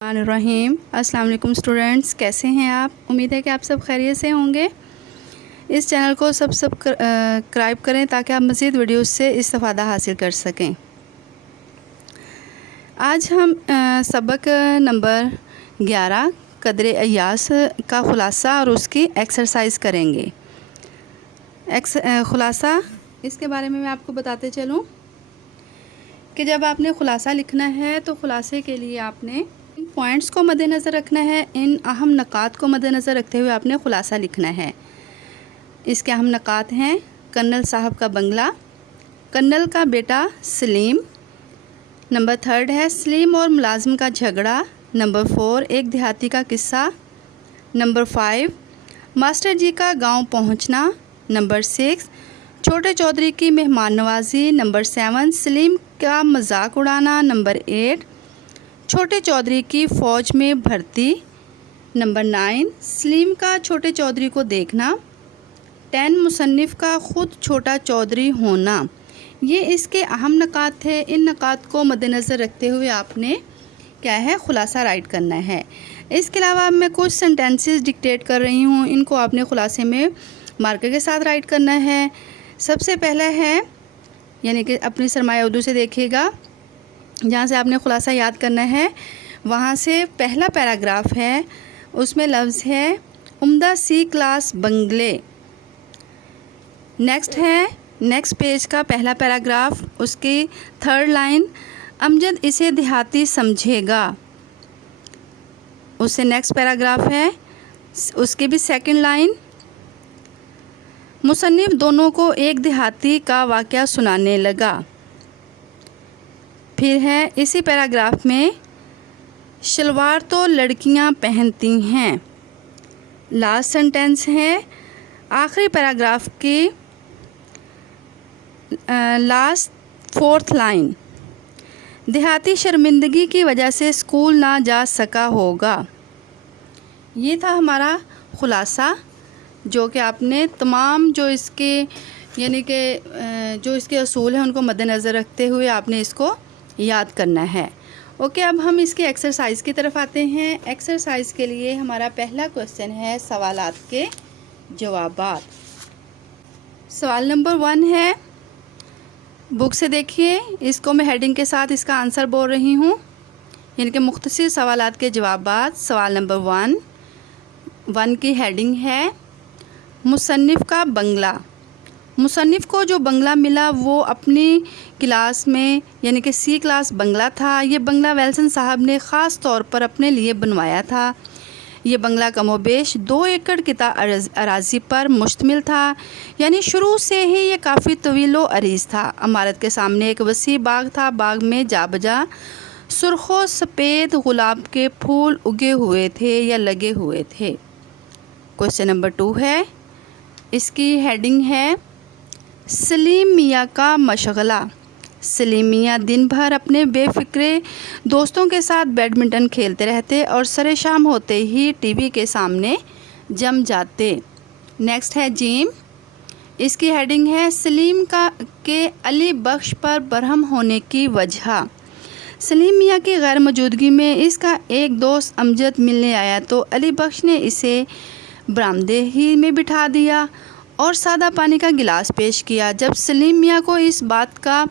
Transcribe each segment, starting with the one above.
रहीम अस्सलाम वालेकुम स्टूडेंट्स, कैसे हैं आप। उम्मीद है कि आप सब खैरियत से होंगे। इस चैनल को सब्सक्राइब करें ताकि आप मज़ीद वीडियोस से इस्तिफ़ादा हासिल कर सकें। आज हम सबक नंबर 11 कदर अयास का ख़ुलासा और उसकी एक्सरसाइज करेंगे। ख़ुलासा इसके बारे में मैं आपको बताते चलूँ कि जब आपने ख़ुलासा लिखना है तो ख़ुलासे के लिए आपने इन पॉइंट्स को मद्देनज़र रखना है। इन अहम नकात को मद्देनज़र रखते हुए आपने ख़ुलासा लिखना है। इसके अहम नकात हैं: कर्नल साहब का बंगला, कर्नल का बेटा सलीम। नंबर 3 है सलीम और मुलाजिम का झगड़ा। नंबर 4 एक देहाती का किस्सा। नंबर 5 मास्टर जी का गांव पहुंचना। नंबर 6 छोटे चौधरी की मेहमान नवाजी। नंबर 7 सलीम का मजाक उड़ाना। नंबर 8 छोटे चौधरी की फ़ौज में भर्ती। नंबर 9 सलीम का छोटे चौधरी को देखना। 10 मुसन्निफ़ का ख़ुद छोटा चौधरी होना। ये इसके अहम नकात थे। इन नकात को मद्देनज़र रखते हुए आपने क्या है, ख़ुलासा राइट करना है। इसके अलावा मैं कुछ सेंटेंसेस डिक्टेट कर रही हूँ, इनको आपने ख़ुलासे में मार्कर के साथ राइट करना है। सबसे पहला है, यानी कि अपनी सरमाया उर्दू से देखिएगा, जहाँ से आपने ख़ुलासा याद करना है वहाँ से पहला पैराग्राफ है, उसमें लफ्ज़ है उम्दा सी क्लास बंगले। नेक्स्ट पेज का पहला पैराग्राफ, उसकी 3rd लाइन, अमजद इसे देहाती समझेगा। उससे नेक्स्ट पैराग्राफ है, उसकी भी 2nd लाइन, मुसन्निफ़ दोनों को एक देहाती का वाक़या सुनाने लगा। फिर है इसी पैराग्राफ में, शलवार तो लड़कियां पहनती हैं। लास्ट सेंटेंस है आखिरी पैराग्राफ की लास्ट 4th लाइन, देहाती शर्मिंदगी की वजह से स्कूल ना जा सका होगा। ये था हमारा ख़ुलासा, जो कि आपने तमाम जो इसके यानी कि जो इसके असूल हैं उनको मद्देनज़र रखते हुए आपने इसको याद करना है। ओके, अब हम इसकी एक्सरसाइज की तरफ आते हैं। एक्सरसाइज के लिए हमारा पहला क्वेश्चन है सवालात के जवाबात। सवाल नंबर 1 है, बुक से देखिए, इसको मैं हेडिंग के साथ इसका आंसर बोल रही हूँ, यानी कि मुख्तसर सवालात के जवाबात। सवाल नंबर 1 की हेडिंग है मुसन्निफ़ का बंगला। मुसन्निफ़ को जो बंगला मिला वो अपनी क्लास में, यानी कि C क्लास बंगला था। ये बंगला वेल्सन साहब ने ख़ास तौर पर अपने लिए बनवाया था। ये बंगला कमोबेश 2 एकड़ किता अराज़ी पर मुश्तमिल था, यानी शुरू से ही ये काफ़ी तवीलो अरीज़ था। इमारत के सामने एक वसी बाग था। बाग में जा बजा सुर्ख़ो सफ़ेद गुलाब के फूल उगे हुए थे या लगे हुए थे। क्वेश्चन नंबर 2 है, इसकी हेडिंग है सलीम मियाँ का मशगला। सलीम मियाँ दिन भर अपने बेफ़िक्रे दोस्तों के साथ बैडमिंटन खेलते रहते और सरे शाम होते ही टीवी के सामने जम जाते। नेक्स्ट है जीम, इसकी हेडिंग है सलीम के अली बख्श पर बरहम होने की वजह। सलीम मियाँ की गैर मौजूदगी में इसका एक दोस्त अमजद मिलने आया तो अली बख्श ने इसे बरामदे ही में बिठा दिया और सादा पानी का गिलास पेश किया। जब सलीम मियाँ को इस बात का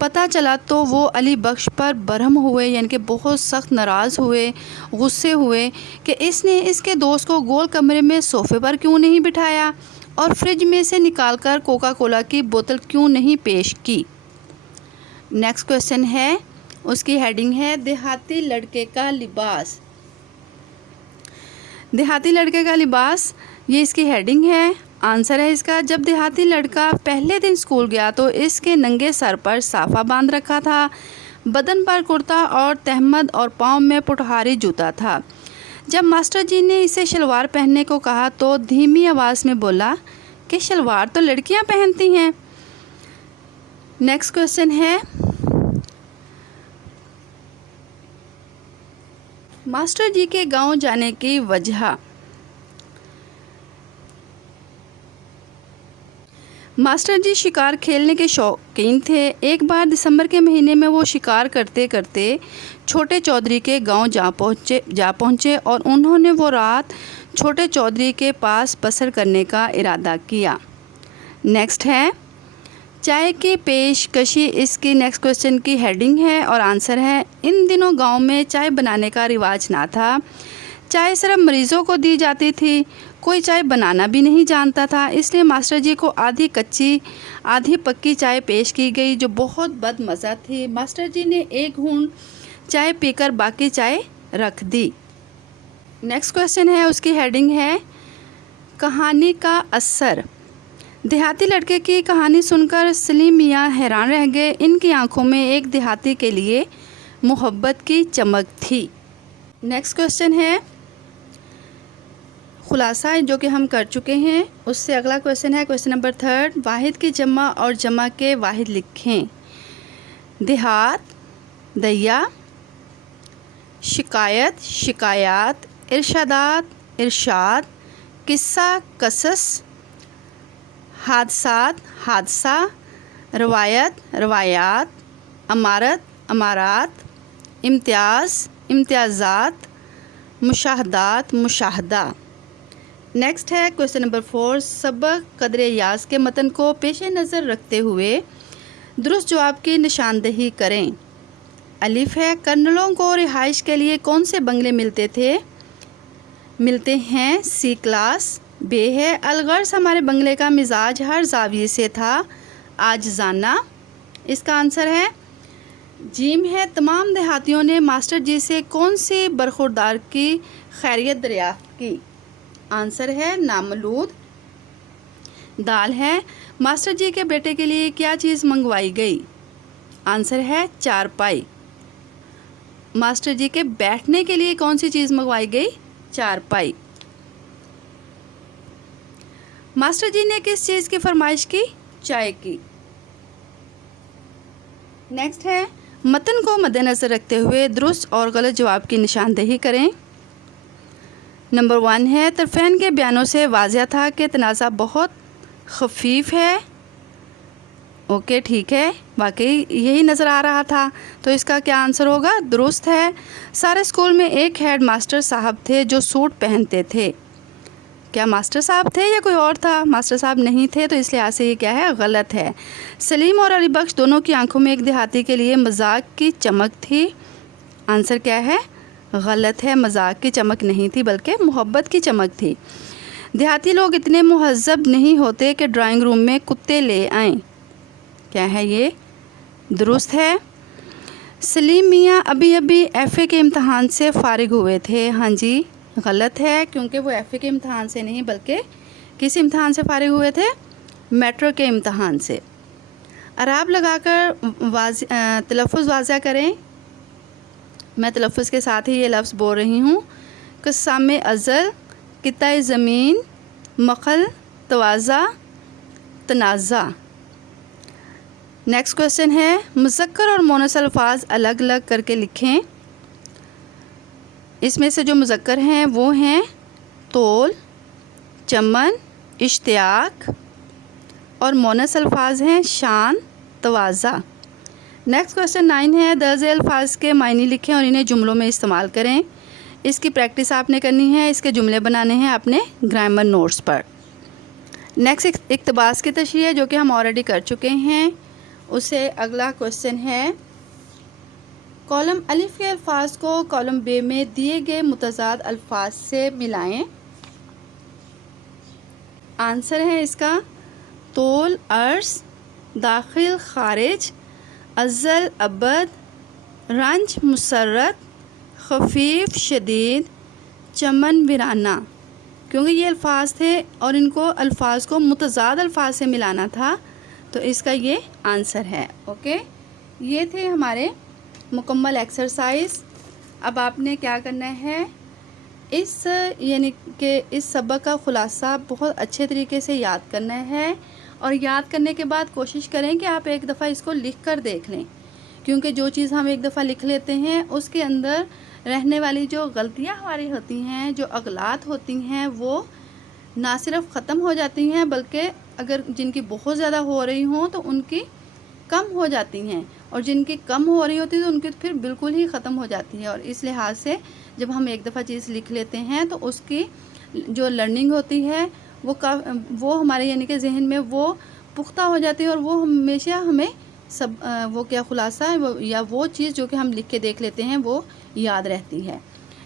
पता चला तो वो अली बख्श पर बरहम हुए, यानी कि बहुत सख्त नाराज़ हुए, गुस्से हुए कि इसने इसके दोस्त को गोल कमरे में सोफ़े पर क्यों नहीं बिठाया और फ्रिज में से निकालकर कोका कोला की बोतल क्यों नहीं पेश की। नेक्स्ट क्वेश्चन है, उसकी हेडिंग है देहाती लड़के का लिबास। देहाती लड़के का लिबास, ये इसकी हेडिंग है। आंसर है इसका, जब देहाती लड़का पहले दिन स्कूल गया तो इसके नंगे सर पर साफ़ा बांध रखा था, बदन पर कुर्ता और तहमद और पाँव में पुटहारी जूता था। जब मास्टर जी ने इसे शलवार पहनने को कहा तो धीमी आवाज़ में बोला कि शलवार तो लड़कियां पहनती हैं। नेक्स्ट क्वेश्चन है, मास्टर जी के गांव जाने की वजह। मास्टर जी शिकार खेलने के शौकीन थे। एक बार दिसंबर के महीने में वो शिकार करते करते छोटे चौधरी के गांव जा पहुँचे और उन्होंने वो रात छोटे चौधरी के पास बसर करने का इरादा किया। नेक्स्ट है चाय की पेशकशी, इसकी नेक्स्ट क्वेश्चन की हेडिंग है और आंसर है इन दिनों गांव में चाय बनाने का रिवाज ना था। चाय सिर्फ मरीज़ों को दी जाती थी, कोई चाय बनाना भी नहीं जानता था, इसलिए मास्टर जी को आधी कच्ची आधी पक्की चाय पेश की गई जो बहुत बदमज़ा थी। मास्टर जी ने एक घूंट चाय पीकर बाकी चाय रख दी। नेक्स्ट क्वेश्चन है, उसकी हेडिंग है कहानी का असर। देहाती लड़के की कहानी सुनकर सलीम मियाँ हैरान रह गए। इनकी आंखों में एक देहाती के लिए मोहब्बत की चमक थी। नेक्स्ट क्वेश्चन है खुलासा, जो कि हम कर चुके हैं। उससे अगला क्वेश्चन है क्वेश्चन नंबर 3, वाहिद की जमा और जमा के वाहिद लिखें। देहात, दैया, शिकायत, शिकायात, इरशादात, इरशाद, किस्सा, कसस, हादसात, हादसा, रवायत, रवायात, अमारत, अमारात, इम्तियाज़, इम्तियाज़ात, मुशाहदात, मुशाहदा। नेक्स्ट है क्वेश्चन नंबर 4, सबक कदरे यास के मतन को पेश नज़र रखते हुए दुरुस्त जवाब की निशानदही करें। अलिफ है कर्नलों को रिहाइश के लिए कौन से बंगले मिलते हैं, सी क्लास। बे है अलगर्ज हमारे बंगले का मिजाज हर जाविये से था, आजजाना, इसका आंसर है। जीम है तमाम देहातियों ने मास्टर जी से कौन सी बरखुरदार की खैरियत दरियाफ्त की, आंसर है नामलूद। दाल है मास्टर जी के बेटे के लिए क्या चीज़ मंगवाई गई, आंसर है चारपाई। मास्टर जी के बैठने के लिए कौन सी चीज़ मंगवाई गई, चारपाई। मास्टर जी ने किस चीज़ की फरमाइश की, चाय की। नेक्स्ट है मतन को मद्देनज़र रखते हुए दुरुस्त और गलत जवाब की निशानदेही करें। नंबर 1 है तरफ़ैन के बयानों से वाज़िया था कि तनाज़ा बहुत खफीफ है। ओके ठीक है, वाकई यही नज़र आ रहा था, तो इसका क्या आंसर होगा, दुरुस्त है। सारे स्कूल में एक हेड मास्टर साहब थे जो सूट पहनते थे। क्या मास्टर साहब थे या कोई और था, मास्टर साहब नहीं थे, तो इसलिए आज से ये क्या है, गलत है। सलीम और अली बख्श दोनों की आंखों में एक देहाती के लिए मजाक की चमक थी, आंसर क्या है, गलत है। मजाक की चमक नहीं थी बल्कि मोहब्बत की चमक थी। देहाती लोग इतने मुहज़्ज़ब नहीं होते कि ड्राइंग रूम में कुत्ते ले आएं, क्या है ये, दुरुस्त है। सलीम मियाँ अभी अभी एफ़ए के इम्तहान से फ़ारिग हुए थे, हाँ जी, गलत है, क्योंकि वो एफ़ए के इम्तहान से नहीं बल्कि किस इम्तहान से फ़ारिग हुए थे, मेट्रो के इम्तहान से। अराब लगाकर तलफ़ुज़ वाज़िया करें। मैं तलफ़ुज़ के साथ ही ये लफ्ज़ बोल रही हूँ। क़स्साम अज़ल, किताए ज़मीन, मखल, तवाज़ा, तनाज़ा। नेक्स्ट क्वेश्चन है मुज़क्कर और मोनस अल्फाज अलग अलग करके लिखें। इसमें से जो मुज़क्कर हैं वो हैं तोल, चमन, इश्तियाक, और मोनस अल्फाज हैं शान, तवाज़ा। नेक्स्ट क्वेश्चन 9 है दर्ज अल्फाज के मायने लिखें और इन्हें जुमलों में इस्तेमाल करें। इसकी प्रैक्टिस आपने करनी है, इसके जुमले बनाने हैं अपने ग्रामर नोट्स पर। नेक्स्ट इक्तबास की तशरीह है जो कि हम ऑलरेडी कर चुके हैं। उसे अगला क्वेश्चन है कॉलम अलिफ के अल्फाज को कॉलम बे में दिए गए मुतज़ाद अल्फाज से मिलाएं। आंसर है इसका तोल, अर्स, दाखिल, खारिज, अज़ल, अबद, रंज, मुसर्रत, खफीफ, शदीद, चमन, वीराना। क्योंकि ये अल्फाज थे और इनको अल्फाज को मुतज़ाद अल्फाज से मिलाना था, तो इसका ये आंसर है। ओके, ये थे हमारे मुकम्मल एक्सरसाइज। अब आपने क्या करना है, इस यानी कि इस सबक का ख़ुलासा बहुत अच्छे तरीके से याद करना है, और याद करने के बाद कोशिश करें कि आप एक दफ़ा इसको लिख कर देख लें, क्योंकि जो चीज़ हम एक दफ़ा लिख लेते हैं उसके अंदर रहने वाली जो गलतियाँ हमारी होती हैं, जो अगलात होती हैं, वो ना सिर्फ ख़त्म हो जाती हैं बल्कि अगर जिनकी बहुत ज़्यादा हो रही हों तो उनकी कम हो जाती हैं, और जिनकी कम हो रही होती है तो उनकी फिर बिल्कुल ही ख़त्म हो जाती है। और इस लिहाज से जब हम एक दफ़ा चीज़ लिख लेते हैं तो उसकी जो लर्निंग होती है वो हमारे यानी कि ज़हन में वो पुख्ता हो जाती है, और वो हमेशा हमें सब वो क्या खुलासा है वो या वो चीज़ जो कि हम लिख के देख लेते हैं वो याद रहती है।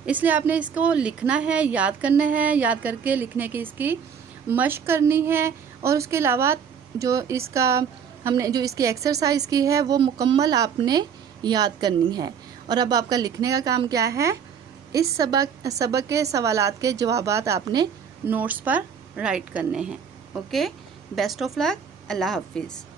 इसलिए आपने इसको लिखना है, याद करना है, याद करके लिखने की इसकी मशक करनी है। और उसके अलावा जो इसकी एक्सरसाइज की है वो मुकम्मल आपने याद करनी है। और अब आपका लिखने का काम क्या है, इस सबक के सवालात के जवाबात आपने नोट्स पर राइट करने हैं। ओके, बेस्ट ऑफ लक, अल्लाह हाफिज़।